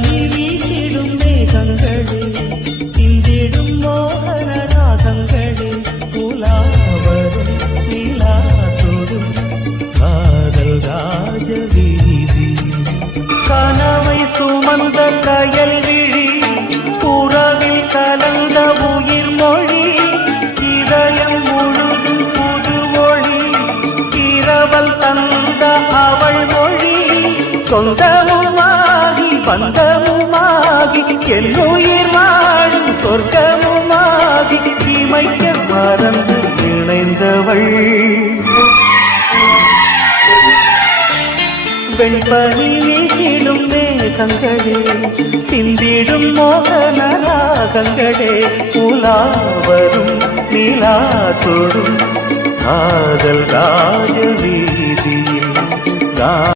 வெண்பனி வீசிடும் மேகங்களே சிந்திடும் மோகன ராகங்களே புலாவரும் நிலா தொடும் காதல் ராஜ வீதி கனவை சுமந்த கயல் விழி புறவில் கலந்த உயிர் மொழி இதயம் முழுதும் புது ஒளி இரவல் தந்த அவள் மொழி சொந்தமுமாகி பந்தமுமாகி என்னுயிர் வாழும் சொர்க்கமுமாகி இமைக்க மறந்து இணைந்தவள் வெண்பனி வீசிடும் மேகங்களே சிந்திடும் மோகன ராகங்களே புலாவரும் நிலா தொடும் காதல் ராஜ வீதியில்